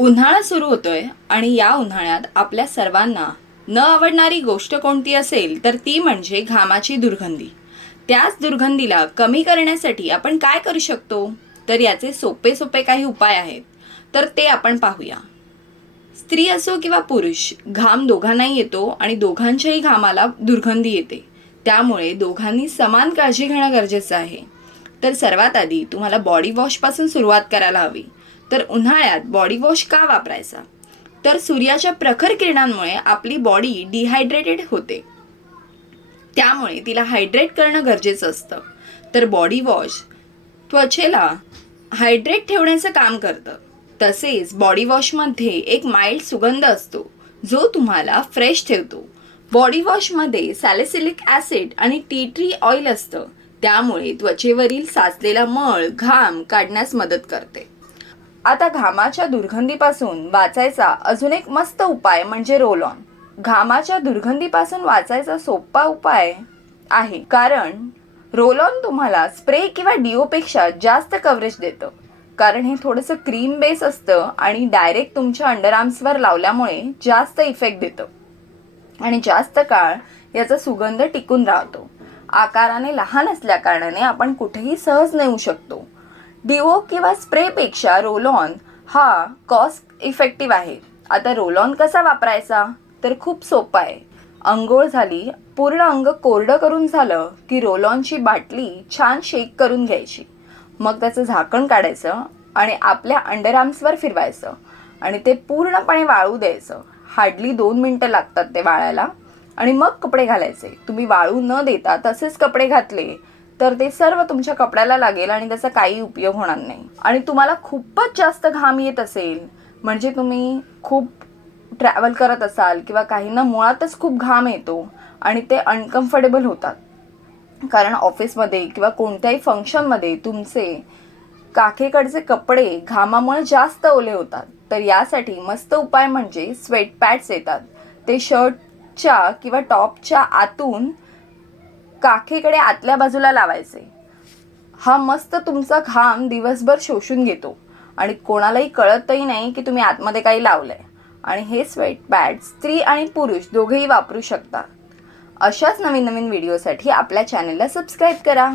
उन्हाळा सुरू होतोय आणि या उन्हाळ्यात आपल्या सर्वांना न आवडणारी गोष्ट कोणती असेल तर ती म्हणजे घामाची दुर्गंधी. त्याच दुर्गंधीला कमी करण्यासाठी आपण काय करू शकतो? तर याचे सोपे सोपे काही उपाय आहेत, तर ते आपण पाहूया. स्त्री असो किंवा पुरुष, घाम दोघांनाही येतो आणि दोघांच्याही घामाला दुर्गंधी येते. त्यामुळे दोघांनी समान काळजी घेणं गरजेचं आहे. तर सर्वात आधी तुम्हाला बॉडी वॉशपासून सुरुवात करायला हवी. तर उन्हाळ्यात बॉडी वॉश का वापरायचा? तर सूर्याच्या प्रखर किरणांमुळे आपली बॉडी डिहायड्रेटेड होते, त्यामुळे तिला हायड्रेट करणं गरजेचं असतं. तर बॉडी वॉश त्वचेला हायड्रेट ठेवण्याचं काम करतं. तसेच बॉडी वॉशमध्ये एक माइल्ड सुगंध असतो जो तुम्हाला फ्रेश ठेवतो. बॉडी वॉशमध्ये सॅलिसिलिक ॲसिड आणि टी ट्री ऑइल असतं, त्यामुळे त्वचेवरील साचलेला मळ घाम काढण्यास मदत करते. आता घामाच्या दुर्गंधीपासून वाचायचा अजून एक मस्त उपाय म्हणजे रोल ऑन. घामाच्या दुर्गंधीपासून वाचायचा सोपा उपाय आहे, कारण रोल ऑन तुम्हाला स्प्रे किंवा डिओपेक्षा जास्त कव्हरेज देतं. कारण हे थोडंसं क्रीम बेस असतं आणि डायरेक्ट तुमच्या अंडरआर्म्सवर लावल्यामुळे जास्त इफेक्ट देतं आणि जास्त काळ याचा सुगंध टिकून राहतो. आकाराने लहान असल्याकारणाने आपण कुठेही सहज नेऊ शकतो. डिओ किंवा स्प्रेपेक्षा रोल ऑन हा कॉस्ट इफेक्टिव्ह आहे. आता रोल ऑन कसा वापरायचा? तर खूप सोपा आहे. अंघोळ झाली, पूर्ण अंग कोरडं करून झालं की रोल ऑनची बाटली छान शेक करून घ्यायची. मग त्याचं झाकण काढायचं आणि आपल्या अंडरआर्म्सवर फिरवायचं आणि ते पूर्णपणे वाळू द्यायचं. हार्डली 2 मिनटं लागतात ते वाळायला आणि मग कपडे घालायचे. तुम्ही वाळू न देता तसेच कपडे घातले तर ते सर्व तुमच्या कपड्याला लागेल आणि त्याचा काही उपयोग होणार नाही. आणि तुम्हाला खूपच जास्त घाम येत असेल, म्हणजे तुम्ही खूप ट्रॅव्हल करत असाल किंवा काहींना मुळातच खूप घाम येतो आणि ते अनकम्फर्टेबल होतात, कारण ऑफिसमध्ये किंवा कोणत्याही फंक्शनमध्ये तुमचे काखेकडचे कपडे घामामुळे जास्त ओले होतात. तर यासाठी मस्त उपाय म्हणजे स्वेट पॅड्स येतात. ते शर्टच्या किंवा टॉपच्या आतून काखेकडे आतल्या बाजूला लावायचे. हा मस्त तुमचा घाम दिवसभर शोषून घेतो आणि कोणालाही कळतही नाही की तुम्ही आतमध्ये काही लावलंय. आणि हे स्वेट पॅड स्त्री आणि पुरुष दोघेही वापरू शकतात. अशाच नवीन नवीन व्हिडिओसाठी आपल्या चॅनलला सबस्क्राईब करा.